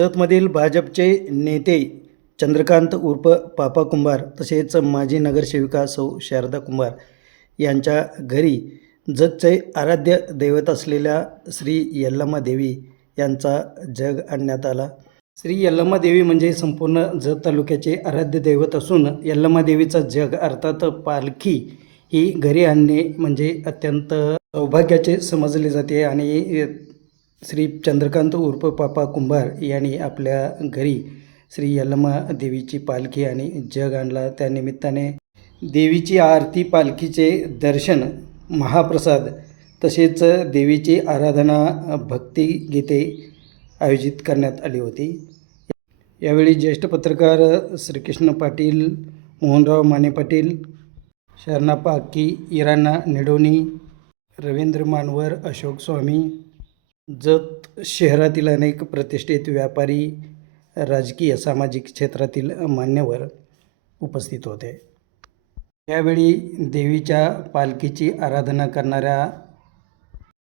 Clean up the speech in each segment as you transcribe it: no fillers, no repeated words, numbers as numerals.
जतमधील भाजपचे नेते चंद्रकांत उर्फ पापा कुंभार तसेच माजी नगरसेविका सौ शारदा कुंभार यांच्या घरी जतचे आराध्य दैवत असलेल्या श्री यल्लम्मा देवी यांचा जग आणण्यात आला। श्री यल्लम्मा देवी म्हणजे संपूर्ण जत तालुक्याचे आराध्य दैवत असून यल्लम्मा देवीचा जग अर्थात पालखी ही घरी आणणे म्हणजे अत्यंत सौभाग्याचे समजले जाते आणि श्री चंद्रकांत उर्फ पापा कुंभार यांनी आपल्या घरी श्री यल्लम्मा देवीची पालखी आणि जग आणला। त्यानिमित्ताने देवीची आरती, पालखीचे दर्शन, महाप्रसाद तसेच देवीची आराधना, भक्तिगीते आयोजित करण्यात आली होती। यावेळी ज्येष्ठ पत्रकार श्रीकृष्ण पाटील, मोहनराव माने पाटील, शरणाप्पा अक्की, इराणा निडोणी, रवींद्र मानवर, अशोक स्वामी, जत शहरातील अनेक प्रतिष्ठित व्यापारी, राजकीय सामाजिक क्षेत्रातील मान्यवर उपस्थित होते। यावेळी देवीच्या पालखीची आराधना करणाऱ्या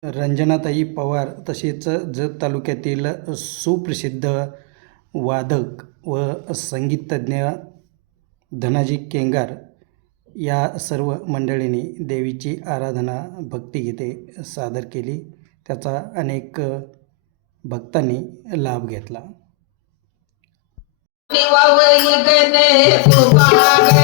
रंजनाताई पवार तसेच जत तालुक्यातील सुप्रसिद्ध वादक व संगीतज्ञ धनाजी केंगार या सर्व मंडळींनी देवीची आराधना, भक्तिगीते सादर केली। त्याचा अनेक भक्तांनी लाभ घेतला। निवावई गणे पुबागना